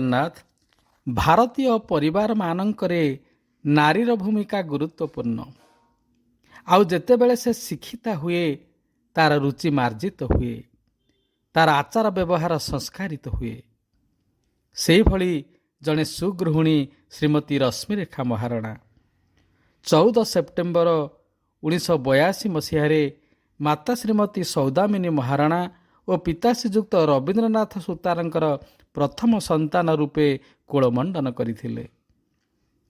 जगन्नाथ। भारतीय परिवार मानकरे नारीर भूमिका गुरुत्वपूर्ण। आउ जेतेबेले से शिक्षिता हुए तार रुचि मार्जित हुए, तार आचार व्यवहार संस्कारित हुए। से भली जड़े सुगृहिणी श्रीमती रश्मिरेखा महाराणा 14 सेप्टेम्बर 1982 मसीह माता श्रीमती सौदामिनी महाराणा और पिता श्रीजुक्त रवींद्रनाथ सुतारंकर प्रथम संतान रूपे कोलमंडन करथिले।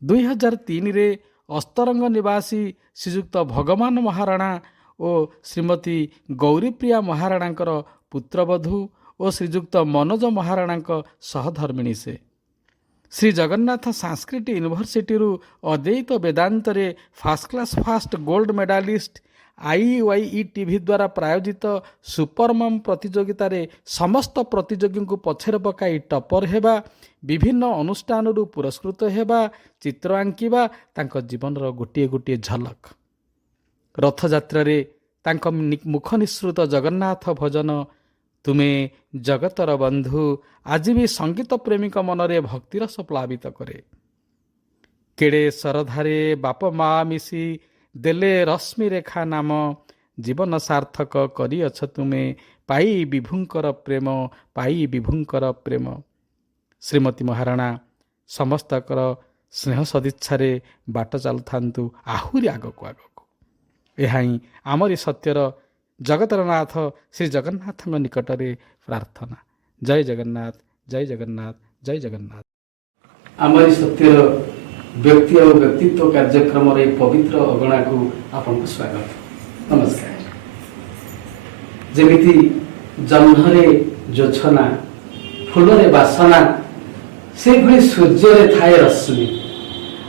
2003 रे अस्तरंग निवासी श्रीजुक्त भगवान महाराणा और श्रीमती गौरीप्रिया महाराणांकर पुत्रवधू और श्रीजुक्त मनोज महाराणांक सहधर्मिणी से। श्री जगन्नाथ संस्कृत यूनिवर्सिटी अद्वैत वेदांत रे first class fast gold medalist IYETV द्वारा प्रायोजित सुपरमम प्रतियोगिता रे समस्त प्रतियोगी को पछरे पकाई टपर हेबा, विभिन्न अनुष्ठान पुरस्कृत हेबा, चित्र आंकिबा तांको जीवन गोटे गोटे झलक। रथयात्रा रे तांको मुख निसृत जगन्नाथ भजन तुमे जगतर बंधु आज भी संगीत प्रेमिक मनरे भक्तिरस प्लावित करे। केड़े सरधारे बाप माँ मिसी देले रश्मि रेखा नाम, जीवन सार्थक करिअछ तुमे पाई विभुंकर प्रेम, पाई विभुंकर प्रेम। श्रीमती महाराणा समस्तकर स्नेह सदिच्छारे बाट चलुथांतु आहुरी आगको आगको। यह आमरी सत्यर जगतरनाथ श्री जगन्नाथ निकटरे प्रार्थना। जय जगन्नाथ, जय जगन्नाथ, जय जगन्नाथ। आमरी सत्यर व्यक्ति और व्यक्तित्व कार्यक्रम रे पवित्र अगणा को आपन स्वागत, नमस्कार। जेमिति जन्मरे जोछना, फूलरे बासना, से भली सूर्य रे थाए रश्मि।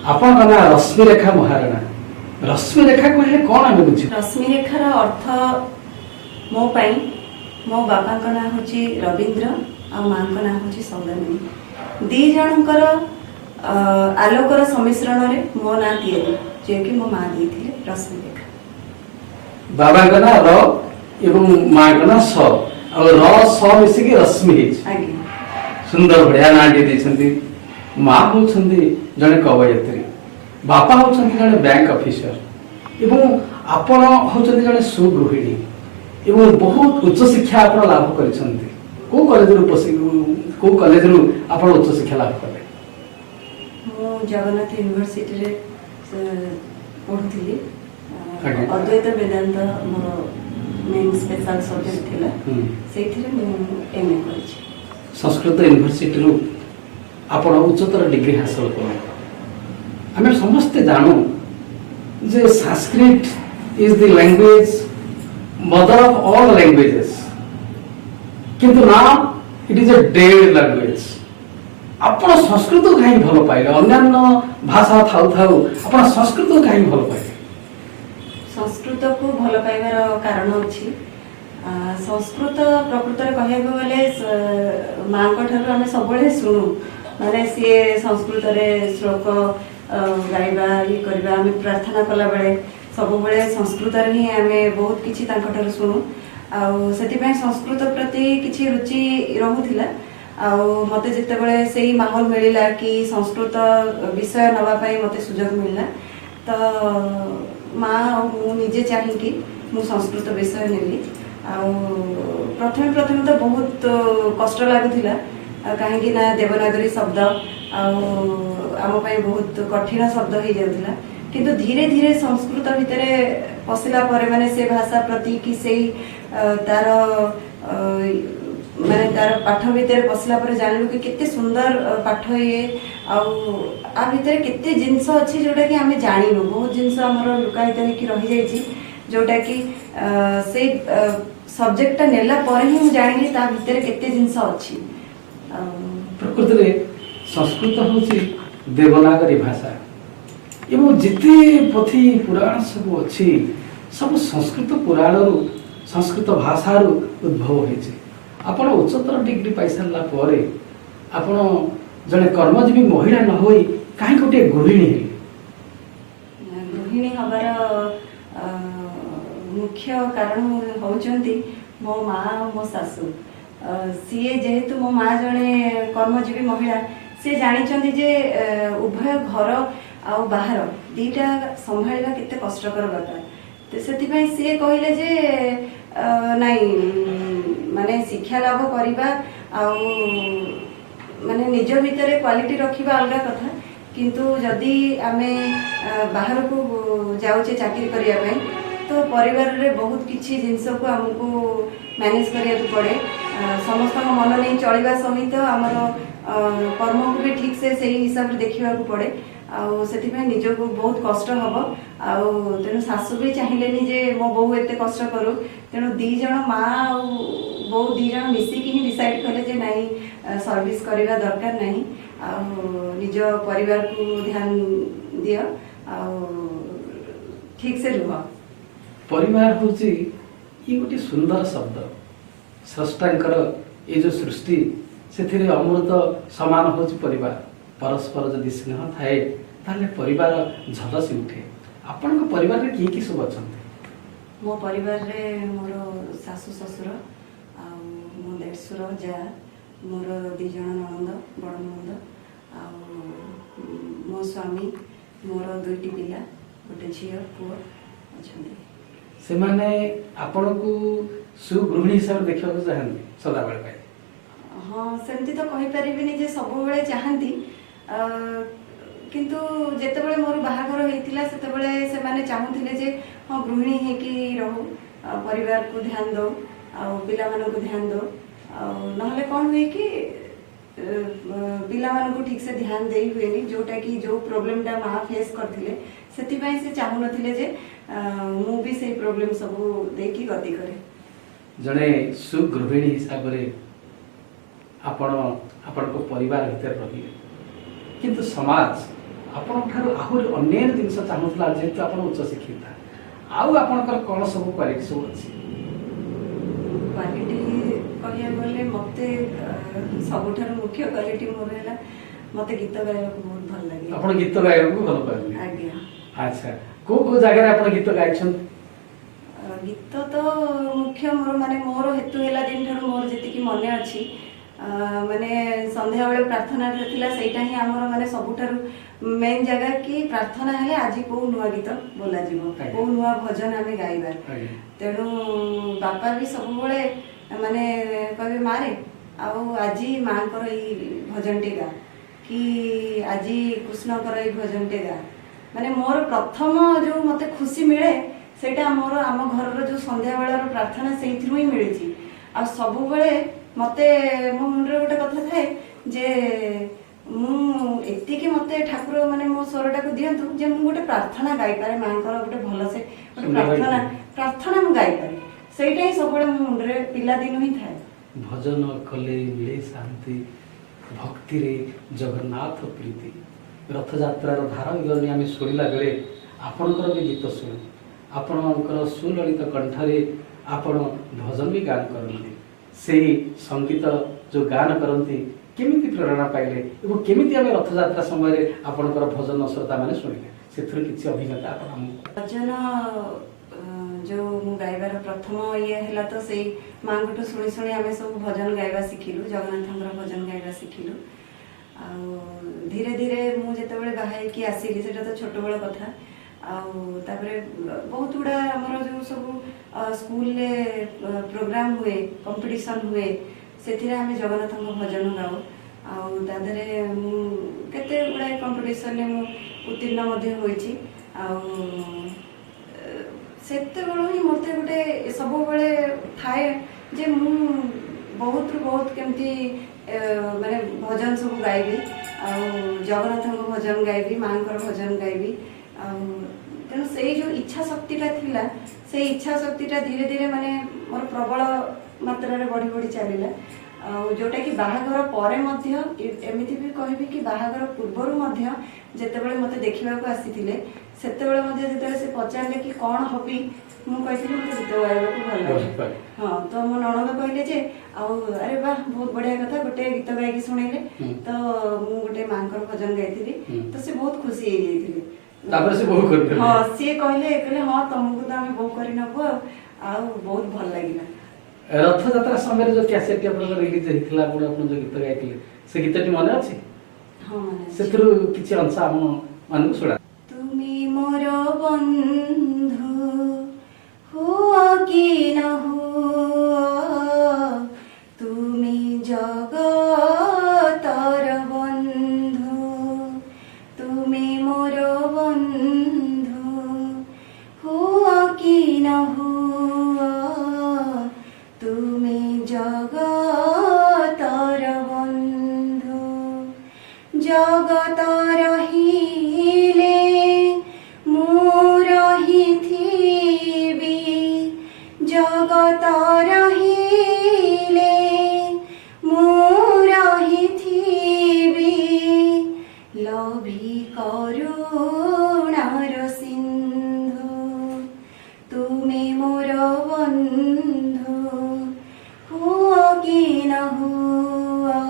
आपन ना रश्मि रेखा महाराणा। रश्मि रेखा कहे कौन आमे बुझी? रश्मि रेखार अर्थ मो पाई मो बाबा का नाम हूँ रवींद्र और माँ का नाम हूँ सौदामिनी। दी जनकर आलोकर सम्मिश्रण रे मो ना दिए जे कि मो माँ दी रश्मि रेखा। बाबा का नाम र एवं माँ का नाम स और र स मिसी की रश्मि आगे सुंदर बढ़िया ना दी देछंती। माँ होछंती जने कवयित्री, बापा होछंती जने बैंक ऑफिसर एवं आपण होछंती जने सुगृहिणी एवं बहुत उच्च शिक्षा आपण लाभ करिसंती। को कॉलेज रु आपण उच्च शिक्षा लाभ कले? मो जगन्नाथ यूनिवर्सिटी रे पढुथिली। अद्वैत वेदांत मोर मेन स्पेशल सब्जेक्ट थिला। सेथिरे मो एमए करिछि। संस्कृत यूनिवर्सिटी रु आपण उच्चतर डिग्री हासिल कले। आमे समस्त जानू जे Sanskrit is the language mother of all languages, किंतु now it is a dead language. आपण संस्कृत को कहीं भल पाइले? अन्यान्य भाषा थाउ थाउ आपण संस्कृत को कहीं भल पाइले? संस्कृत को भल पाइबार कारण अछि। संस्कृत प्रकृत रे कहबे बोले मां को ठारो हमें सबले सुनु, माने से संस्कृत रे श्लोक गाइबा ये करबा, हमें प्रार्थना कला बेले सब बड़े संस्कृत ही आम बहुत किसी शुणु आती संस्कृत प्रति किसी रुचि रोला। मत जिते से ही माहौल मिलला कि संस्कृत विषय नवापाई मत सुजोग मिलला, तो माँ मुझे चाहिए मु संस्कृत विषय नेली। प्रथम प्रथम तो बहुत कष्ट लगुला कहीं देवनागरी शब्द आम बहुत कठिन शब्द हो जाता, किंतु धीरे धीरे संस्कृत भितर पशिला पर माने से भाषा प्रति कि से तार माने तार पाठ भितर पशिला पर जानलु कि केते सुंदर पाठ ये आ भितर केते जिंस अछि जोटा कि हमें जानिनु। बहुत जिंस हमर लुकायित होकि रहि जाइछि जोटा कि से सब्जेक्ट नेला पर ही हम जानिली ता भितर केते जिंस अछि। प्रकृति रे संस्कृत होछि देवनागरी भाषा एवं जिते पोथी पुराण सब अच्छी सब संस्कृत पुराण संस्कृत भाषा उद्भव होइছে। आपण उच्चतर डिग्री पाई सारला परे आपण जने कर्मजीवी महिला न होई काहे गोटे गृहिणी हेली? गृहिणी हबार मुख्य कारण होउचंती मो माँ और मो सासू। ସିଏ ଯେହେତୁ ମୋ ମା ଜଣେ କର୍ମଜୀବୀ ମହିଳା, ସେ ଜାଣିଛନ୍ତି ଯେ ଉଭୟ ଘର ଆଉ ବାହାର ଦିଟା ସମ୍ଭାଳିବା କେତେ କଷ୍ଟକର କଥା। ତ ସେଥିପାଇଁ ସିଏ କହିଲେ ଯେ ନାଇଁ ମାନେ ଶିକ୍ଷା ଲାଭ କରିବା ଆଉ ମାନେ ନିଜ ଭିତରେ କ୍ୱାଲିଟି ରଖିବା ଅଲଗା କଥା, କିନ୍ତୁ ଯଦି ଆମେ ବାହାରକୁ ଯାଉଛେ ଚାକିରି କରିବା ପାଇଁ ତ ପରିବାରରେ ବହୁତ କିଛି ଜିନିଷକୁ ଆମକୁ ମ୍ୟାନେଜ କରିବାକୁ ପଡ଼େ। ସମସ୍ତଙ୍କ ମନ ନେଇ ଚଳିବା ସହିତ ଆମର କର୍ମକୁ ବି ଠିକ୍ ସେ ସେଇ ହିସାବରେ ଦେଖିବାକୁ ପଡ଼େ। ଆଉ ସେଥିପାଇଁ ନିଜକୁ ବହୁତ କଷ୍ଟ ହବ। ଆଉ ତେଣୁ ଶାଶୁ ବି ଚାହିଁଲେନି ଯେ ମୋ ବୋହୂ ଏତେ କଷ୍ଟ କରୁ, ତେଣୁ ଦୁଇ ଜଣ ମା ଆଉ ବୋହୂ ଦୁଇ ଜଣ ମିଶିକି ହିଁ ଡିସାଇଡ୍ କଲେ ଯେ ନାଇଁ ସର୍ଭିସ୍ କରିବା ଦରକାର ନାହିଁ, ଆଉ ନିଜ ପରିବାରକୁ ଧ୍ୟାନ ଦିଅ ଆଉ ଠିକ୍ ସେ ରୁହ। ପରିବାର ହେଉଛି ଇଏ ଗୋଟିଏ ସୁନ୍ଦର ଶବ୍ଦ। ସ୍ରଷ୍ଟାଙ୍କର ଏ ଯେଉଁ ସୃଷ୍ଟି, ସେଥିରେ ଅମୃତ ସମାନ ହେଉଛି ପରିବାର। ପରସ୍ପର ଯଦି ସ୍ନେହ ଥାଏ ତାହେଲେ ପରିବାର ଝଲସି ଉଠେ। ଆପଣଙ୍କ ପରିବାରରେ କିଏ କିଏ ସବୁ ଅଛନ୍ତି? ମୋ ପରିବାରରେ ମୋର ଶାଶୁ ଶ୍ୱଶୁର ଆଉ ମୋ ଦେଢ଼ଶୁର ଯା, ମୋର 2 ଜଣ ନଣନ୍ଦ, ବଡ଼ ନଣନ୍ଦ, ଆଉ ମୋ ସ୍ୱାମୀ, ମୋର 2ଟି ପିଲା, ଗୋଟେ ଝିଅ ପୁଅ ଅଛନ୍ତି। ସେମାନେ ଆପଣଙ୍କୁ ସୁଗୃହିଣୀ ହିସାବରେ ଦେଖିବାକୁ ଚାହାନ୍ତି ସଦାବେଳେ ପାଇଁ? ହଁ, ସେମିତି ତ କହିପାରିବିନି ଯେ ସବୁବେଳେ ଚାହାନ୍ତି, କିନ୍ତୁ ଯେତେବେଳେ ମୋର ବାହାଘର ହେଇଥିଲା ସେତେବେଳେ ସେମାନେ ଚାହୁଁଥିଲେ ଯେ ହଁ ଗୃହିଣୀ ହେଇକି ରହୁ, ପରିବାରକୁ ଧ୍ୟାନ ଦଉ ଆଉ ପିଲାମାନଙ୍କୁ ଧ୍ୟାନ ଦଉ। ଆଉ ନହେଲେ କ'ଣ ହୁଏ କି ପିଲାମାନଙ୍କୁ ଠିକ୍ ସେ ଧ୍ୟାନ ଦେଇ ହୁଏନି, ଯେଉଁଟାକି ଯେଉଁ ପ୍ରୋବ୍ଲେମଟା ମା ଫେସ୍ କରିଥିଲେ, ସେଥିପାଇଁ ସେ ଚାହୁଁନଥିଲେ ଯେ ମୁଁ ବି ସେଇ ପ୍ରୋବ୍ଲେମ ସବୁ ଦେଇକି ଗତି କରେ। ଜଣେ ସୁଗୃହିଣୀ ହିସାବରେ ଆପଣ ଆପଣଙ୍କ ପରିବାର ଭିତରେ ରହିଲେ, କିନ୍ତୁ ସମାଜ ଆପଣଙ୍କଠାରୁ ଆହୁରି ଅନେକ ଜିନିଷ ଚାହୁଁଥିଲା। ଯେହେତୁ ଆପଣ ଉଚ୍ଚଶିକ୍ଷିତା, ଆଉ ଆପଣଙ୍କର କ'ଣ ସବୁ କ୍ୱାଲିଟି ସବୁ ଅଛି? କ୍ୱାଲିଟି କହିବାକୁ ଗଲେ ମୋତେ ସବୁଠାରୁ ମୁଖ୍ୟ କ୍ୱାଲିଟି ମୋର ହେଲା ମୋତେ ଗୀତ ଗାଇବାକୁ ବହୁତ ଭଲ ଲାଗେ। ଆପଣ ଗୀତ ଗାଇବାକୁ ଭଲ ପାଆନ୍ତି? ଆଜ୍ଞା। ଆଚ୍ଛା, କୋଉ କୋଉ ଜାଗାରେ ଆପଣ ଗୀତ ଗାଇଛନ୍ତି? ଗୀତ ତ ମୁଖ୍ୟ ମୋର ହେତୁ ହେଲା ଦିନଠାରୁ ମୋର ଯେତିକି ମନେ ଅଛି, ମାନେ ସନ୍ଧ୍ୟାବେଳେ ପ୍ରାର୍ଥନାଟା ଥିଲା, ସେଇଟା ହିଁ ଆମର ମାନେ ସବୁଠାରୁ ମେନ୍ ଜାଗା କି ପ୍ରାର୍ଥନା ହେଲେ ଆଜି କୋଉ ନୂଆ ଗୀତ ବୋଲାଯିବ, କୋଉ ନୂଆ ଭଜନ ଆମେ ଗାଇବା। ତେଣୁ ବାପା ବି ସବୁବେଳେ ମାନେ କହିବେ ମାରେ ଆଉ ଆଜି ମାଙ୍କର ଏଇ ଭଜନଟି ଗା, କି ଆଜି କୃଷ୍ଣଙ୍କର ଏଇ ଭଜନଟି ଗା। ମାନେ ମୋର ପ୍ରଥମ ଯେଉଁ ମୋତେ ଖୁସି ମିଳେ ସେଇଟା ମୋର ଆମ ଘରର ଯେଉଁ ସନ୍ଧ୍ୟାବେଳର ପ୍ରାର୍ଥନା, ସେଇଥିରୁ ହିଁ ମିଳିଛି। ଆଉ ସବୁବେଳେ ମୋତେ ମୋ ମୁଣ୍ଡରେ ଗୋଟେ କଥା ଥାଏ ଯେ ମୁଁ ଏତିକି ମୋତେ ଠାକୁର ମାନେ ମୋ ସ୍ୱରଟାକୁ ଦିଅନ୍ତୁ ଯେ ମୁଁ ଗୋଟେ ପ୍ରାର୍ଥନା ଗାଇପାରେ, ମାଙ୍କର ଗୋଟେ ଭଲସେ ଗୋଟେ ପ୍ରାର୍ଥନା ମୁଁ ଗାଇପାରେ। ସେଇଟା ହିଁ ସବୁବେଳେ ମୋ ମୁଣ୍ଡରେ ପିଲାଦିନୁ ହିଁ ଥାଏ। ଭଜନ କଲେ ମିଳେ ଶାନ୍ତି, ଭକ୍ତିରେ ଜଗନ୍ନାଥ ପ୍ରୀତି। ରଥଯାତ୍ରାର ଧାରାବିବରଣୀ ଆମେ ଶୁଣିଲା ବେଳେ ଆପଣଙ୍କର ବି ଗୀତ ଶୁଣୁ, ଆପଣଙ୍କର ସୁଲଳିତ କଣ୍ଠରେ ଆପଣ ଭଜନ ବି ଗାନ କରନ୍ତି। ସେଇ ସଙ୍ଗୀତ ଯେଉଁ ଗାନ କରନ୍ତି, କେମିତି ପ୍ରେରଣା ପାଇଲେ ଏବଂ କେମିତି ଆମେ ରଥଯାତ୍ରା ସମୟରେ ଆପଣଙ୍କର ଭଜନ ଶ୍ରୋତାମାନେ ଶୁଣିଲେ, ସେଥିରୁ କିଛି ଅଭିଜ୍ଞତା ଆପଣ ଆମକୁ? ଭଜନ ଯେଉଁ ମୁଁ ଗାଇବାର ପ୍ରଥମ ଇଏ ହେଲା ତ ସେଇ ମାଙ୍କଠୁ ଶୁଣି ଶୁଣି ଆମେ ସବୁ ଭଜନ ଗାଇବା ଶିଖିଲୁ, ଜଗନ୍ନାଥଙ୍କର ଭଜନ ଗାଇବା ଶିଖିଲୁ। ଆଉ ଧୀରେ ଧୀରେ ମୁଁ ଯେତେବେଳେ ବାହା ହେଇକି ଆସିଲି, ସେଇଟା ତ ଛୋଟବେଳ କଥା, ଆଉ ତାପରେ ବହୁତ ଗୁଡ଼ା ଆମର ଯେଉଁ ସବୁ ସ୍କୁଲରେ ପ୍ରୋଗ୍ରାମ ହୁଏ, କମ୍ପିଟିସନ୍ ହୁଏ, ସେଥିରେ ଆମେ ଜଗନ୍ନାଥଙ୍କ ଭଜନ ଗାଉ। ଆଉ ତା ଦେହରେ ମୁଁ କେତେ ଗୁଡ଼ାଏ କମ୍ପିଟିସନ୍ରେ ମୁଁ ଉତ୍ତୀର୍ଣ୍ଣ ମଧ୍ୟ ହୋଇଛି। ଆଉ ସେତେବେଳୁ ହିଁ ମୋତେ ଗୋଟେ ସବୁବେଳେ ଥାଏ ଯେ ମୁଁ ବହୁତରୁ ବହୁତ କେମିତି ମାନେ ଭଜନ ସବୁ ଗାଇବି, ଆଉ ଜଗନ୍ନାଥଙ୍କ ଭଜନ ଗାଇବି, ମାଙ୍କର ଭଜନ ଗାଇବି। ଆଉ ତେଣୁ ସେଇ ଯେଉଁ ଇଚ୍ଛା ଶକ୍ତିଟା ଥିଲା, ସେଇ ଇଚ୍ଛା ଶକ୍ତିଟା ଧୀରେ ଧୀରେ ମାନେ ମୋର ପ୍ରବଳ ମାତ୍ରାରେ ବଢ଼ି ବଢ଼ି ଚାଲିଲା। ଆଉ ଯେଉଁଟାକି ବାହାଘର ପରେ ମଧ୍ୟ, ଏମିତି ବି କହିବି କି ବାହାଘର ପୂର୍ବରୁ ମଧ୍ୟ ଯେତେବେଳେ ମୋତେ ଦେଖିବାକୁ ଆସିଥିଲେ, ସେତେବେଳେ ମଧ୍ୟ ଯେତେବେଳେ ସେ ପଚାରିଲେ କି କ'ଣ ହବି, ମୁଁ କହିଥିଲି ମୋତେ ଗୀତ ଗାଇବାକୁ ଭଲ ଲାଗେ। ହଁ, ତ ମୋ ନଣନ୍ଦ କହିଲେ ଯେ ଆଉ ଆରେ ବାଃ ବହୁତ ବଢ଼ିଆ କଥା, ଗୋଟେ ଗୀତ ଗାଇକି ଶୁଣେଇଲେ। ତ ମୁଁ ଗୋଟେ ମାଙ୍କର ଭଜନ ଗାଇଥିଲି, ତ ସେ ବହୁତ ଖୁସି ହେଇଯାଇଥିଲେ। ତାପରେ ସେ ବୋହୂ କରିଥିଲେ? ହଁ, ସିଏ କହିଲେ ହଁ ତମକୁ ତ ଆମେ ବୋହୂ କରି ନେବୁ, ଆଉ ବହୁତ ଭଲ ଲାଗିଲା। ରଥଯାତ୍ରା ସମୟରେ ଯୋଉ କ୍ୟାସେଟ୍ ଆପଣଙ୍କର ରିଲିଜ ହେଇଥିଲା ଆପଣ ଆପଣ ଯୋଉ ଗୀତ ଗାଇଥିଲେ ସେ ଗୀତଟି ମନେ ଅଛି? ହଁ ମନେ ଅଛି। ସେଥିରୁ କିଛି ଅଂଶ ଆମ ମାନଙ୍କୁ ଶୁଣା। তুমি মোর বন্ধু হুয়া কি না হুয়া, তুমি জগতর বন্ধু, তুমি মোর বন্ধু হুয়া কি না হুয়া, তুমি জগতর বন্ধু, জগত রহিলে মু রহিথিবি, জগত রহিলে মু রহিথিবি, লভি করুণার সিন্ধু, তুমি মোর বন্ধু হুয়া কি না হুয়া,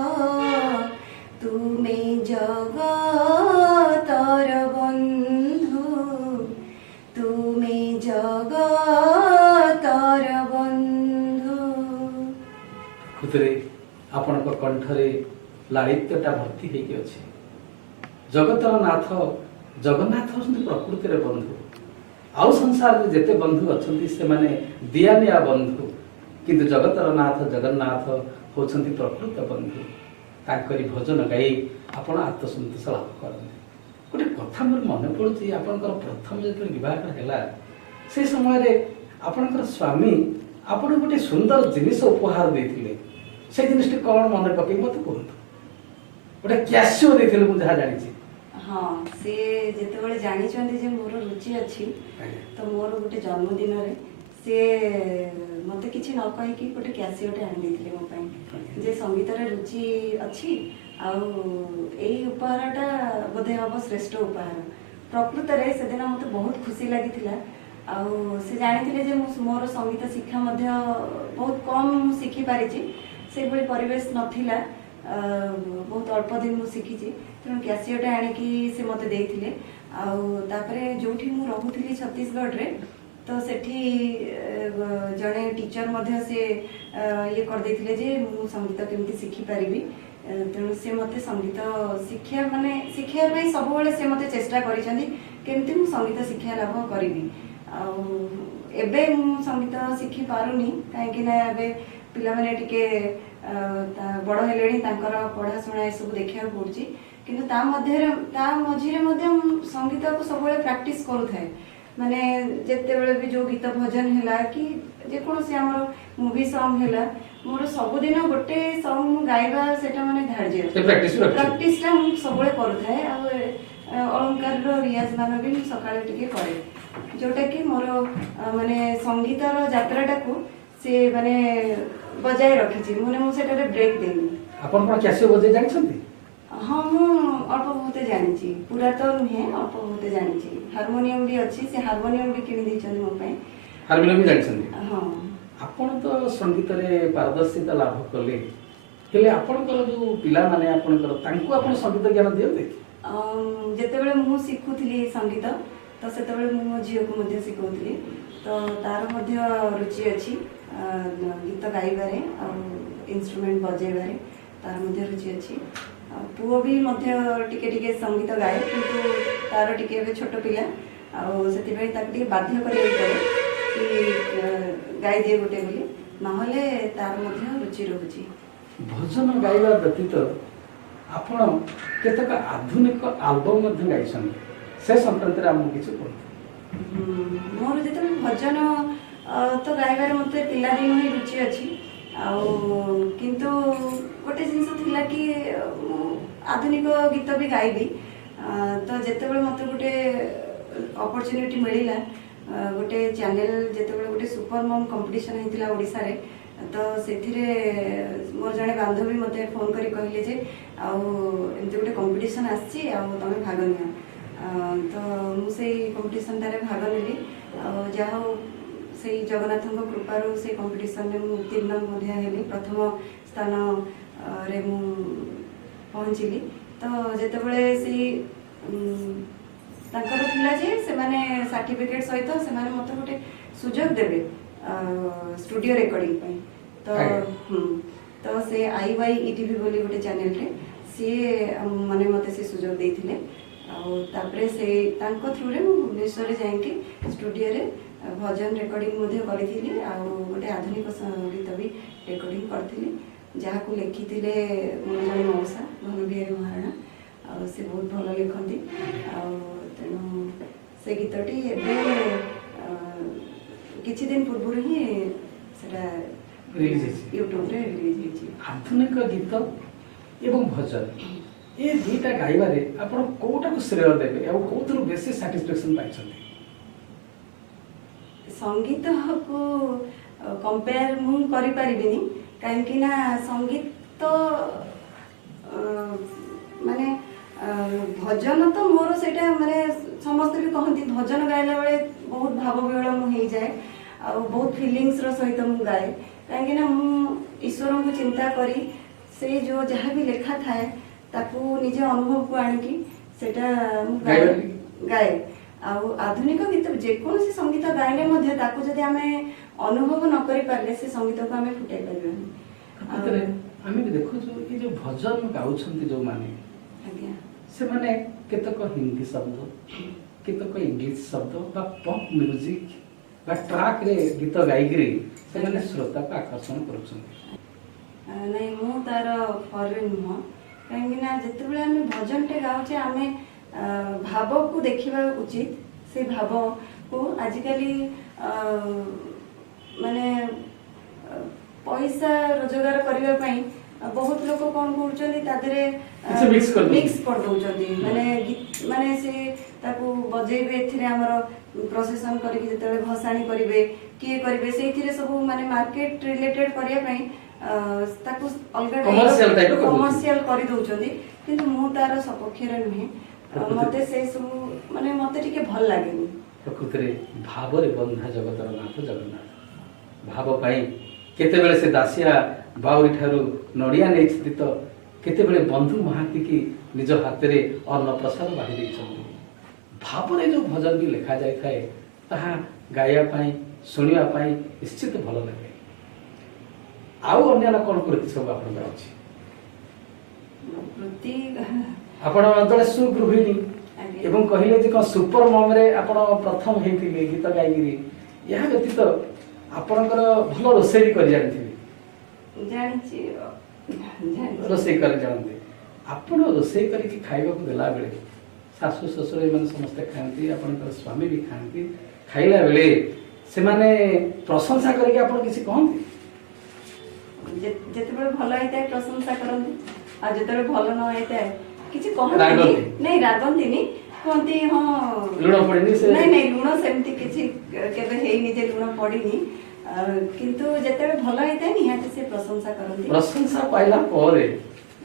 তুমি জগতর বন্ধু, তুমি জগতর বন্ধু। ଖୁସିରେ ଆପଣଙ୍କ କଣ୍ଠରେ ଲାଳିତ୍ୟଟା ଭର୍ତ୍ତି ହେଇକି ଅଛି। ଜଗତର ନାଥ ଜଗନ୍ନାଥ ହେଉଛନ୍ତି ପ୍ରକୃତିରେ ବନ୍ଧୁ। ଆଉ ସଂସାରରେ ଯେତେ ବନ୍ଧୁ ଅଛନ୍ତି ସେମାନେ ଦିଆନିଆ ବନ୍ଧୁ, କିନ୍ତୁ ଜଗତର ନାଥ ଜଗନ୍ନାଥ ହେଉଛନ୍ତି ପ୍ରକୃତ ବନ୍ଧୁ। ତାଙ୍କରି ଭଜନ ଗାଇ ଆପଣ ଆତ୍ମସନ୍ତୋଷ ଲାଭ କରନ୍ତି। ଗୋଟେ କଥା ମୋର ମନେ ପଡ଼ୁଛି, ଆପଣଙ୍କର ପ୍ରଥମ ଯେତେବେଳେ ବିବାହଟା ହେଲା ସେ ସମୟରେ ଆପଣଙ୍କର ସ୍ୱାମୀ ଆପଣଙ୍କୁ ଗୋଟେ ସୁନ୍ଦର ଜିନିଷ ଉପହାର ଦେଇଥିଲେ। ସେଇ ଜିନିଷଟି କ'ଣ ମନେ ପକେଇ ମୋତେ କୁହନ୍ତୁ। ଗୋଟେ କ୍ୟାସିଓ ଦେଇଥିଲେ ମୁଁ ଯାହା ଜାଣିଛି। ହଁ, ସିଏ ଯେତେବେଳେ ଜାଣିଛନ୍ତି ଯେ ମୋର ରୁଚି ଅଛି, ତ ମୋର ଗୋଟେ ଜନ୍ମଦିନରେ ସିଏ ମୋତେ କିଛି ନ କହିକି ଗୋଟେ କ୍ୟାସିଓଟେ ଆଣିଦେଇଥିଲେ ମୋ ପାଇଁ, ଯେ ସଙ୍ଗୀତରେ ରୁଚି ଅଛି ଆଉ ଏଇ ଉପହାରଟା ବୋଧେ ହବ ଶ୍ରେଷ୍ଠ ଉପହାର। ପ୍ରକୃତରେ ସେଦିନ ମୋତେ ବହୁତ ଖୁସି ଲାଗିଥିଲା। ଆଉ ସେ ଜାଣିଥିଲେ ଯେ ମୁଁ ମୋର ସଙ୍ଗୀତ ଶିକ୍ଷା ମଧ୍ୟ ବହୁତ କମ୍ ମୁଁ ଶିଖିପାରିଛି, ସେଇଭଳି ପରିବେଶ ନଥିଲା, ବହୁତ ଅଳ୍ପ ଦିନ ମୁଁ ଶିଖିଛି। ତେଣୁ କ୍ୟାସିଓଟା ଆଣିକି ସେ ମୋତେ ଦେଇଥିଲେ। ଆଉ ତାପରେ ଯେଉଁଠି ମୁଁ ରହୁଥିଲି ଛତିଶଗଡ଼ରେ, ତ ସେଠି ଜଣେ ଟିଚର ମଧ୍ୟ ସେ ଇଏ କରିଦେଇଥିଲେ ଯେ ମୁଁ ସଙ୍ଗୀତ କେମିତି ଶିଖିପାରିବି। ତେଣୁ ସେ ମୋତେ ସଙ୍ଗୀତ ଶିକ୍ଷା ପାଇଁ ସବୁବେଳେ ସେ ମୋତେ ଚେଷ୍ଟା କରିଛନ୍ତି କେମିତି ମୁଁ ସଙ୍ଗୀତ ଶିକ୍ଷା ଲାଭ କରିବି। ଆଉ ଏବେ ମୁଁ ସଙ୍ଗୀତ ଶିଖି ପାରୁନି, କାହିଁକି ନା ଏବେ ପିଲାମାନେ ଟିକେ ବଡ଼ ହେଲେଣି, ତାଙ୍କର ପଢ଼ାଶୁଣା ଏସବୁ ଦେଖିବାକୁ ପଡ଼ୁଛି। କିନ୍ତୁ ତା ମଝିରେ ମଧ୍ୟ ମୁଁ ସଙ୍ଗୀତକୁ ସବୁବେଳେ ପ୍ରାକ୍ଟିସ୍ କରୁଥାଏ। ମାନେ ଯେତେବେଳେ ବି ଯେଉଁ ଗୀତ ଭଜନ ହେଲା କି ଯେକୌଣସି ଆମର ମୁଭି ସଙ୍ଗ ହେଲା, ମୋର ସବୁଦିନ ଗୋଟେ ସଙ୍ଗ ମୁଁ ଗାଇବା ସେଟା ମାନେ ଧାର୍ଯ୍ୟ, ପ୍ରାକ୍ଟିସ୍ଟା ମୁଁ ସବୁବେଳେ କରୁଥାଏ। ଆଉ ଅଳଙ୍କାରର ରିୟାଜ ମାନ ବି ମୁଁ ସକାଳେ ଟିକେ କରେ, ଯୋଉଟାକି ମୋର ମାନେ ସଙ୍ଗୀତର ଯାତ୍ରାଟାକୁ ସେ ମାନେ ବଜାୟ ରଖିଛି। ମାନେ ମୁଁ ସେଠାରେ ବ୍ରେକ୍ ଦେଇନି। ଆପଣ କ'ଣ କ୍ୟାସିଓ ବଜେଇ ଜାଣିଛନ୍ତି? ହଁ, ମୁଁ ଅଳ୍ପ ବହୁତ ଜାଣିଛି, ପୁରା ତ ନୁହେଁ, ଅଳ୍ପ ବହୁତ ଜାଣିଛି। ହାରମୋନିୟମ ବି ଅଛି, ସେ ହାରମୋନିୟମ ବି କିଣି ଦେଇଛନ୍ତି ମୋ ପାଇଁ। ହାରମୋନିୟମ ବି ଜାଣିଛନ୍ତି? ହଁ। ଆପଣ ତ ସଙ୍ଗୀତରେ ପାରଦର୍ଶିତା ଲାଭ କଲେ, ହେଲେ ଆପଣଙ୍କର ଯୋଉ ପିଲାମାନେ ଆପଣଙ୍କର ତାଙ୍କୁ ଆପଣ ସଙ୍ଗୀତ ଜ୍ଞାନ ଦିଅନ୍ତି? ଯେତେବେଳେ ମୁଁ ଶିଖୁଥିଲି ସଙ୍ଗୀତ, ତ ସେତେବେଳେ ମୁଁ ମୋ ଝିଅକୁ ମଧ୍ୟ ଶିଖଉଥିଲି। ତ ତାର ମଧ୍ୟ ରୁଚି ଅଛି ଗୀତ ଗାଇବାରେ ଆଉ ଇନଷ୍ଟ୍ରୁମେଣ୍ଟ ବଜାଇବାରେ, ତାର ମଧ୍ୟ ରୁଚି ଅଛି। ଆଉ ପୁଅ ବି ମଧ୍ୟ ଟିକେ ଟିକେ ସଙ୍ଗୀତ ଗାଏ, କିନ୍ତୁ ତାର ଟିକେ ଏବେ ଛୋଟ ପିଲା, ଆଉ ସେଥିପାଇଁ ତାକୁ ଟିକେ ବାଧ୍ୟ କରିବାକୁ ପଡ଼େ କି ଗାଇଦିଏ ଗୋଟେ ବୋଲି, ନହେଲେ ତାର ମଧ୍ୟ ରୁଚି ରହୁଛି। ଭଜନ ଗାଇବା ବ୍ୟତୀତ ଆପଣ କେତେକ ଆଧୁନିକ ଆଲବମ୍ ମଧ୍ୟ ଗାଇଛନ୍ତି, ସେ ସଂକ୍ରାନ୍ତରେ ଆମକୁ କିଛି କୁହନ୍ତୁ। ମୋର ଯେତେବେଳେ ଭଜନ ତ ଗାଇବାରେ ମୋତେ ପିଲାଦିନୁ ହିଁ ରୁଚି ଅଛି। ଆଉ କିନ୍ତୁ ଗୋଟେ ଜିନିଷ ଥିଲା କି ଆଧୁନିକ ଗୀତ ବି ଗାଇବି। ତ ଯେତେବେଳେ ମୋତେ ଗୋଟେ ଅପରଚ୍ୟୁନିଟି ମିଳିଲା, ଗୋଟେ ଚ୍ୟାନେଲ ଯେତେବେଳେ ଗୋଟେ ସୁପର ମମ୍ କମ୍ପିଟିସନ୍ ହେଇଥିଲା ଓଡ଼ିଶାରେ, ତ ସେଥିରେ ମୋର ଜଣେ ବାନ୍ଧବୀ ମୋତେ ଫୋନ୍ କରି କହିଲେ ଯେ ଆଉ ଏମିତି ଗୋଟେ କମ୍ପିଟିସନ୍ ଆସିଛି, ଆଉ ତୁମେ ଭାଗ ନିଅ। ତ ମୁଁ ସେଇ କମ୍ପିଟିସନ୍ଟାରେ ଭାଗ ନେଲି। ଆଉ ଯାହା ହଉ ସେଇ ଜଗନ୍ନାଥଙ୍କ କୃପାରୁ ସେଇ କମ୍ପିଟିସନ୍ରେ ମୁଁ ଉତ୍ତୀର୍ଣ୍ଣ ମଧ୍ୟ ହେଲି, ପ୍ରଥମ ସ୍ଥାନରେ ମୁଁ ପହଞ୍ଚିଲି। ତ ଯେତେବେଳେ ସେଇ ତାଙ୍କର ଥିଲା ଯେ ସେମାନେ ସାର୍ଟିଫିକେଟ୍ ସହିତ ସେମାନେ ମୋତେ ଗୋଟେ ସୁଯୋଗ ଦେବେ ଷ୍ଟୁଡ଼ିଓ ରେକର୍ଡ଼ିଂ ପାଇଁ। तो तो से IYETV बोली गोटे चैनल रे सी माने मते से सुजोग देथिले तापरे से तांको थ्रू रे मु भुवनेश्वर रे जाइके स्टूडियो रे भजन रेकॉर्डिंग मध्ये करथिली आ गोटे आधुनिक संगीत भी रेकॉर्डिंग करथिली जहाँ को लिखिथिले मोर जने मौसा भानुबिहारी महाराणा आ से बहुत भल लिखती तेणु से गीतटी एबे किछि दिन पूर्व ही सेटा यूट्यूब रे रिलीज ହେଇଛି। आधुनिक गीत एवं भजन ये दुईटा गाइबारे आपण कोटाको श्रेय देबे और कोथरु बेसी सैटिस्फैक्शन पाइछन्ती? संगीत को कंपेयर मु करि परिबिनी काहेकि ना संगीत माने भजन तो मोर सेटा माने समस्त भी कहती भजन गाइला बेले बहुत भाव विहल मु हो जाए आ बहुत फीलिंग्स रो सहित मु गाए कहीं ना मु ईश्वर को चिंता करी से जो जहाँ भी लेखा थाए ताकू निज अनुभव को आनिकी सेटा मु गाए आधुनिक गीत जेकोसी संगीत गाइले मध्य ताकू जदि आमे अनुभव न करि पारले से संगीत को आमे फुटाई परिबानी आमे देखो जो ये जो भजन गाउछन्ती जो माने आज्ञा से माने केतक हिंदी शब्द केतक इंग्लिश शब्द बा पॉप म्यूजिक बा ट्रैक रे गीत गाइगिरी से माने श्रोता को आकर्षण करूछन्ती नहीं मु तार फॉरन नुह कहीं ना जिते बड़े आम भजन टे गाँचे आम भाव को देखा उचित से भाव को आजिकली माने पैसा रोजगार करने पाई बहुत लोग कौन कर मिक्स कर दौरान माने से ताकू बजेबे एथिरे हमर प्रोसेसन करके जते भसाणी करिवे किए करिवे सेथिरे सब माने मार्केट रिलेटेड करिया पई ताकू अलगा कमर्शियल करि दउचंदी किंतु मु तार सपक्ष रे नहे मते से सब माने मते टिके भल लागेनी प्रकृति रे भाव रे बंधा जगतर नाथ जगन्नाथ भाव पाई केते बेले से दासिया बाउरी ठारू नड़िया नै तो केते बेले बंधु महाती की निज हाथ रे अन्न प्रसाद बाहि दैछन्ती भाव रे जो भजन भी लिखा जाय थाए ताहा गाया पाई सुनिया पाई निश्चित भल लागे आउ अन्य कोन करति सब आपन अछि प्रति आपण अंतरे सुगृहिणी एवं कहिले जे को सुपर मम रे आपण प्रथम हेतिले गीत गाइगिरी या व्यतीत आपणकर भल रोषेई कर जानथिबे रोषेई कर जानते आपण रोषेई करके खाइबा को देला बेले सासु ससुर एमन समस्त खाती आपणकर स्वामी भी खाती खाइला बेले से माने प्रशंसा करके आपण किसी कहंती जेते बेले भलो आइता प्रशंसा करंती आ जेते बेले भलो न आइता किछि कहंती नहीं रागंतीनी कहंती हां लुण पड़िनी से नहीं लुण सेमती किछि केबे हेइनी जे लुण पड़िनी किंतु जेते बेले भलो आइता निहाती से प्रशंसा करंती प्रशंसा पाइला परे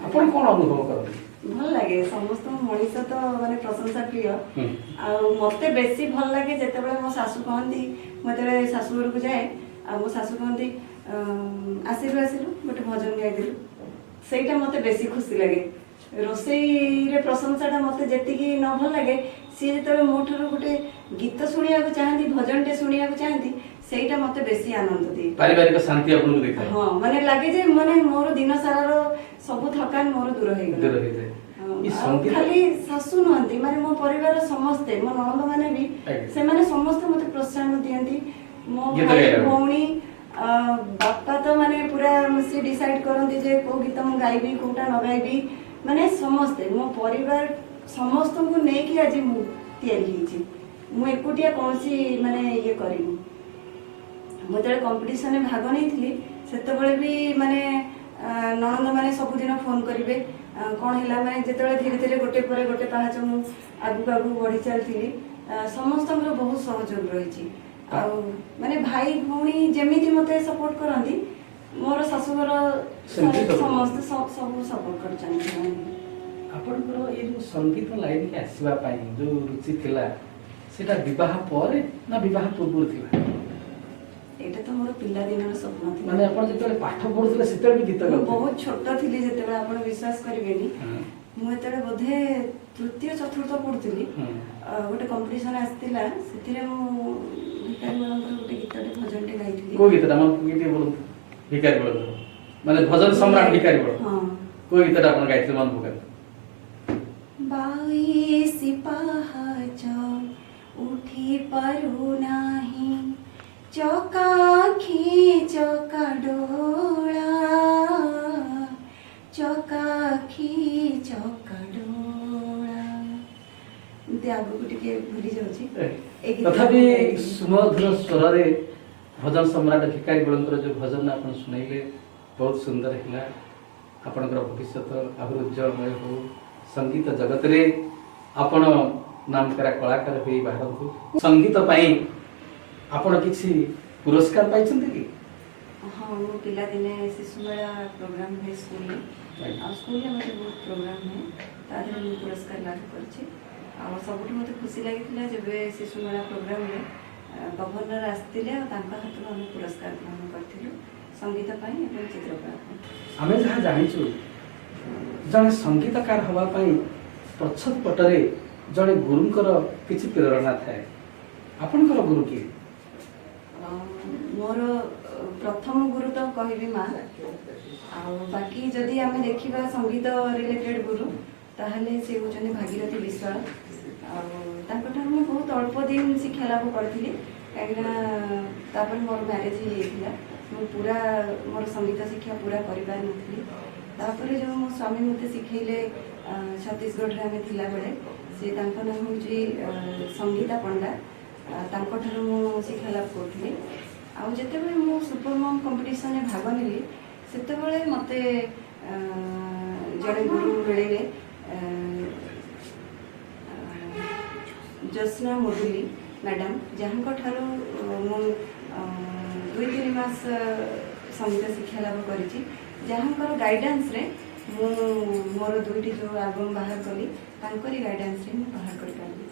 आपण कोन अनुभव करंती भल लगे समस्त मनीष तो माने प्रशंसा प्रिय आ मते बेसी भल लगे जेते बेले मो सासु कहंती मते सासु घर को जाए आ मो सासु कहंती आसिलु गोटे भजन गाई दिलु सेटा मते बेसी खुशी लगे रोसई रे प्रशंसा टा मते जेतिकी न भल लगे सी जेते मो ठारो गोटे गीत सुनिया को चाहंती भजन टे सुनिया को चाहंती सेटा मते बेसी आनंद दे पारिवारिक शांति आपन को देखाय हां माने लागे जे माने मोर दिन सारा रो सब थकान मोर दूर हे गेल दूर हे जाय ई संगीत खाली सासु नहंती माने मो परिवार समस्त मो नंद माने भी से माने समस्त मते प्रोत्साहन दियंती मो भाई भौणी बापा तो माने पूरा से डिसाइड करंती जे को गीत म गाइबी कोटा न गाइबी माने समस्त मो परिवार समस्त को नै कि आज मु तैयारी हिची मु एकुटिया कोनसी माने ये करिनी मु जले कंपटीशन में भाग नै थिली सेते बेले भी माने ननंद माने सब दिन फोन करिवे कोन हिला माने जेते धीरे धीरे गोटे परे गोटे पाहाच मु आगु आगु बढ़ी चलथिली समस्त बहुत सहयोग रही माने भाई भौणी जेमिति मते सपोर्ट करंदी मोर सासुगर समस्त सब सपोर्ट करछन आपनकर ये जो संगीत लाइन के आसीबा पाई जो रुचि थिला सेटा विवाह परे ना विवाह पूर्व थिला एटा तो मोर पिल्ला दिनर स्वप्न थिला माने आपण जेते पाठ पढुथिले सेते भी गीत गाउथिले बहुत छोट थिली जेते आपण विश्वास करिवेनी मु एते बोधे तृतीय चतुर्थ पढुथिली गोटे कंपटीशन आस्तिला सेतिरे मु भिकारी मानकर गोटे गीतटे भजनटे गाइथिली को गीतटा मन गीते बोलु ଭିକାରୀ ବଳ ମାନେ ଭଜନ ସମ୍ରାଟ ଭିକାରୀ ବଳ ହଁ। କୋଉ ଗୀତଟା ଆପଣ ଗାଇଥିଲେ ମନେ ପକାନ୍ତୁ। ବାଇଶି ପାହାଚ ଉଠି ପାରୁ ନାହିଁ, ଚକାଖି ଚକା ଡୋଳା, ଚକାଖି ଚକା ଡୋଳା। ଏମିତି ଆଗକୁ ଟିକେ ଭୁଲି ଯାଉଛି। ଏ ଗୀତ ତଥାପି ମୁଁ ଗାଇଥିଲି। ସୁମଧୁର ସ୍ୱରରେ ଭଜନ ସମ୍ରାଟ ଭିକାରୀ ବଳଙ୍କର ଯୋଉ ଭଜନ ଆପଣ ଶୁଣେଇଲେ ବହୁତ ସୁନ୍ଦର ହେଲା। ଆପଣଙ୍କର ଭବିଷ୍ୟତ ଆହୁରି ଉଜ୍ଜଳମୟ ହଉ, ସଙ୍ଗୀତ ଜଗତରେ ଆପଣ ନାମକରା କଳାକାର ହୋଇ ବାହାରନ୍ତୁ। ସଙ୍ଗୀତ ପାଇଁ ଆପଣ କିଛି ପୁରସ୍କାର ପାଇଛନ୍ତି କି? ହଁ, ମୁଁ ପିଲାଦିନେ ଶିଶୁ ମେଳା ପ୍ରୋଗ୍ରାମ ହୁଏ ସ୍କୁଲରେ, ଆଉ ସ୍କୁଲରେ ମୋତେ ବହୁତ ପ୍ରୋଗ୍ରାମ ହୁଏ, ତା ଦେହରେ ମୁଁ ପୁରସ୍କାର ଲାଭ କରିଛି। ଆଉ ସବୁଠୁ ମୋତେ ଖୁସି ଲାଗିଥିଲା ଯେବେ ଶିଶୁ ମେଳା ପ୍ରୋଗ୍ରାମରେ ଗଭର୍ଣ୍ଣର ଆସିଥିଲେ ଆଉ ତାଙ୍କ ହାତରୁ ଆମେ ପୁରସ୍କାର ଗ୍ରହଣ କରିଥିଲୁ ସଙ୍ଗୀତ ପାଇଁ ଏବଂ ଚିତ୍ରକଳା ପାଇଁ। ଆମେ ଯାହା ଜାଣିଛୁ ଜଣେ ସଙ୍ଗୀତକାର ହେବା ପାଇଁ ପଛ ପଟରେ ଜଣେ ଗୁରୁଙ୍କର କିଛି ପ୍ରେରଣା ଥାଏ। ଆପଣଙ୍କର ଗୁରୁ କିଏ? ମୋର ପ୍ରଥମ ଗୁରୁ ତ କହିବି ମା, ଆଉ ବାକି ଯଦି ଆମେ ଦେଖିବା ସଙ୍ଗୀତ ରିଲେଟେଡ୍ ଗୁରୁ ତାହେଲେ ସେ ହେଉଛନ୍ତି ଭାଗୀରଥୀ ବିଶ୍ୱାଳ। ଆଉ ତାଙ୍କଠାରୁ ମୁଁ ବହୁତ ଅଳ୍ପ ଦିନ ଶିକ୍ଷା ଲାଭ କରିଥିଲି, କାହିଁକିନା ତାପରେ ମୋର ମ୍ୟାରେଜ୍ ହେଇଯାଇଥିଲା। ମୁଁ ପୁରା ମୋର ସଙ୍ଗୀତ ଶିକ୍ଷା ପୁରା କରିପାରିନଥିଲି। ତାପରେ ଯେଉଁ ମୋ ସ୍ୱାମୀ ମୋତେ ଶିଖେଇଲେ ଛତିଶଗଡ଼ରେ ଆମେ ଥିଲାବେଳେ, ସେ ତାଙ୍କ ନାମ ହେଉଛି ସଙ୍ଗୀତା ପଣ୍ଡା, ତାଙ୍କଠାରୁ ମୁଁ ଶିକ୍ଷା ଲାଭ କରୁଥିଲି। ଆଉ ଯେତେବେଳେ ମୁଁ ସୁପର ମମ୍ କମ୍ପିଟିସନରେ ଭାଗ ନେଲି ସେତେବେଳେ ମୋତେ ଜଣେ ଗୁରୁ ମିଳିଲେ, ଜ୍ୟୋତ୍ସ୍ନା ମୁଦୁଲି ମ୍ୟାଡ଼ାମ୍, ଯାହାଙ୍କ ଠାରୁ ମୁଁ 2-3 ମାସ ସଙ୍ଗୀତ ଶିକ୍ଷା ଲାଭ କରିଛି, ଯାହାଙ୍କର ଗାଇଡାନ୍ସରେ ମୁଁ ମୋର 2ଟି ଯେଉଁ ଆଲବମ୍ ବାହାର କଲି ତାଙ୍କରି ଗାଇଡାନ୍ସରେ ମୁଁ ବାହାର କରିପାରିଲି।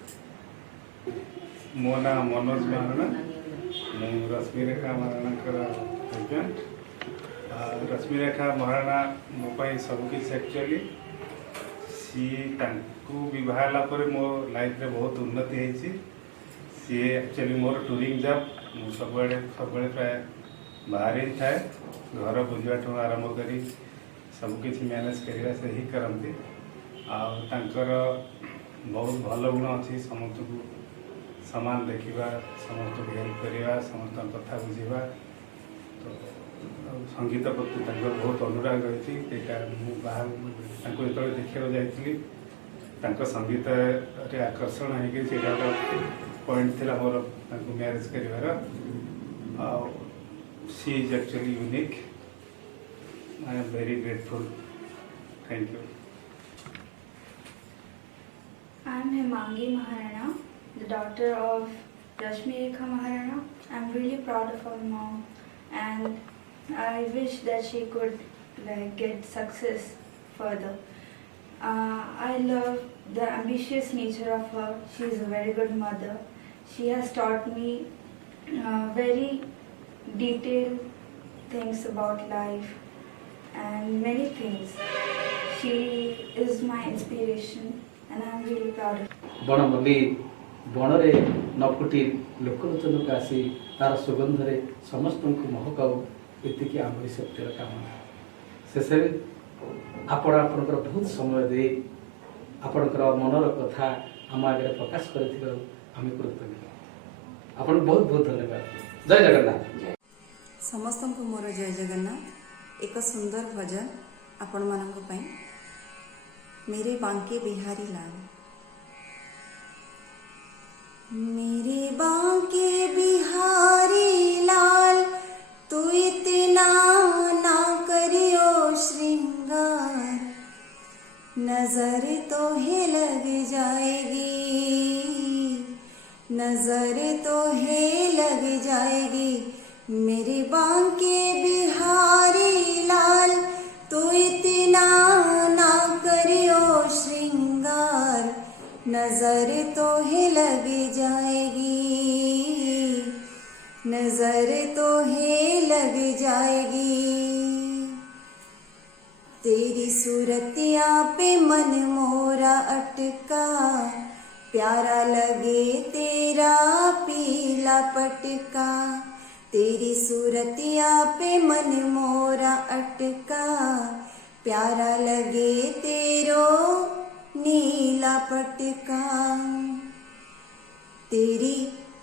ମୋ ନାଁ ମନୋଜ ମହାରଣା, ମୁଁ ରଶ୍ମିରେଖା ମହାରଣାଙ୍କର ହଜବେଣ୍ଡ। ରଶ୍ମିରେଖା ମହାରଣା ମୋ ପାଇଁ ସବୁକିଛି ଆକ୍ଚୁଆଲି। ସିଏ ତାଙ୍କୁ ବିବାହ ହେଲା ପରେ ମୋ ଲାଇଫରେ ବହୁତ ଉନ୍ନତି ହେଇଛି। ସିଏ ଆକ୍ଚୁଆଲି ମୋର ଟୁରିଂ ଜବ୍, ମୁଁ ସବୁବେଳେ ପ୍ରାୟ ବାହାରେ ହିଁ ଥାଏ। ଘର ବୁଝିବାଠୁ ଆରମ୍ଭ କରି ସବୁକିଛି ମ୍ୟାନେଜ୍ କରିବା ସେ ହିଁ କରନ୍ତି। ଆଉ ତାଙ୍କର ବହୁତ ଭଲ ଗୁଣ ଅଛି, ସମସ୍ତଙ୍କୁ ସମାନ ଦେଖିବା, ସମସ୍ତଙ୍କୁ ହେଲ୍ପ କରିବା, ସମସ୍ତଙ୍କ କଥା ବୁଝିବା। ତ ସଙ୍ଗୀତ ପ୍ରତି ତାଙ୍କର ବହୁତ ଅନୁରାଗ ରହିଛି। ସେଇଟା ମୁଁ ତାଙ୍କୁ ଯେତେବେଳେ ଦେଖିବାକୁ ଯାଇଥିଲି ତାଙ୍କ ସଙ୍ଗୀତରେ ଆକର୍ଷଣ ହେଇକି ସେଇଟା ଗୋଟେ ପଏଣ୍ଟ ଥିଲା ମୋର ତାଙ୍କୁ ମ୍ୟାରେଜ୍ କରିବାର। ଆଉ she is actually unique. I am very grateful. Thank you. I'm Hemangi Maharana, the daughter of Rashmirekha Maharana. I'm really proud of our mom, and I wish that she could get success further. I love the ambitious nature of her. She is a very good mother. She has taught me very detailed things about life and many things. She is my inspiration. And I'm really proud of it. ବଣମଲ୍ଲି ବଣରେ ନ ଫୁଟି ଲୋକଲୋଚନକୁ ଆସି ତାର ସୁଗନ୍ଧରେ ସମସ୍ତଙ୍କୁ ମହକାଉ, ଏତିକି ଆମରି ସତ୍ୟର କାମନା। ଶେଷରେ ଆପଣ ଆପଣଙ୍କର ବହୁତ ସମୟ ଦେଇ ଆପଣଙ୍କର ମନର କଥା ଆମ ଆଗରେ ପ୍ରକାଶ କରିଥିବାରୁ ଆମେ କୃତଜ୍ଞ। ଆପଣଙ୍କୁ ବହୁତ ବହୁତ ଧନ୍ୟବାଦ। ଜୟ ଜଗନ୍ନାଥ। ସମସ୍ତଙ୍କୁ ମୋର ଜୟ ଜଗନ୍ନାଥ। ଏକ ସୁନ୍ଦର ଭଜନ ଆପଣମାନଙ୍କ ପାଇଁ। मेरे बांके बिहारी लाल। मेरे बांके बिहारी लाल, तू इतना ना करियो श्रृंगार, नजर तो है लग जाएगी, नजर तो है लग जाएगी। मेरे बांके बिहारी लाल, तू इतना ना करियो श्रृंगार, नजर तो है लग जाएगी, नजर तो है लग जाएगी। तेरी सूरतिया पे मन मोरा अटका, प्यारा लगे तेरा पीला पटका। तेरी सूरतिया पे मन मोरा अटका, प्यारा लगे तेरो नीला पटका। तेरी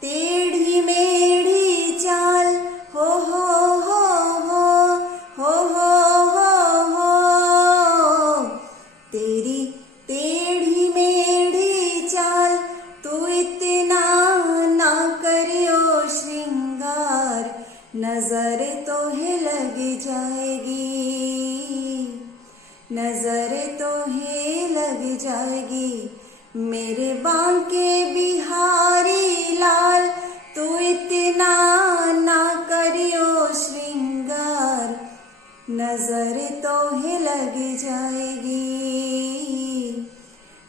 टेढ़ी मेढ़ी चाल हो हो हो हो हो हो हो, तेरी टेढ़ी मेढ़ी चाल, तू इतना ना करियो श्रृंगार, नजर तो है लग जाएगी, नजर तो है लग जाएगी। मेरे बांके बिहारी लाल, तू इतना ना करियो श्रृंगार, नजर तो है लग जाएगी,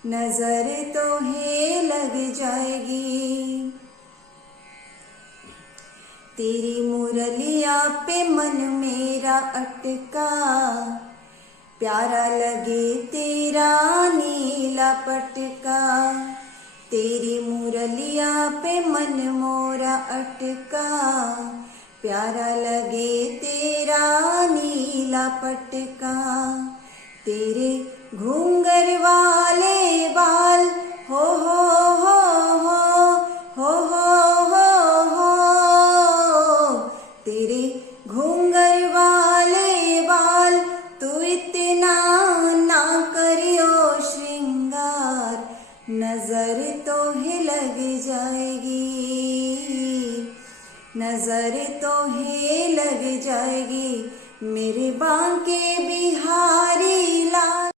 नजर तो है लग जाएगी। तेरी मुरलिया पे मन मेरा अटका, प्यारा लगे तेरा नीला पटका। तेरी मुरलिया पे मन मोरा अटका, प्यारा लगे तेरा नीला पटका। तेरे घूंघर वाले बाल हो हो हो हो हो हो हो हो, तेरे घूंघर वाले बाल, तू इतना ना करियो श्रृंगार, नजर तो है लग जाएगी, नजर तो है लग जाएगी। मेरे बांके बिहारी लाल।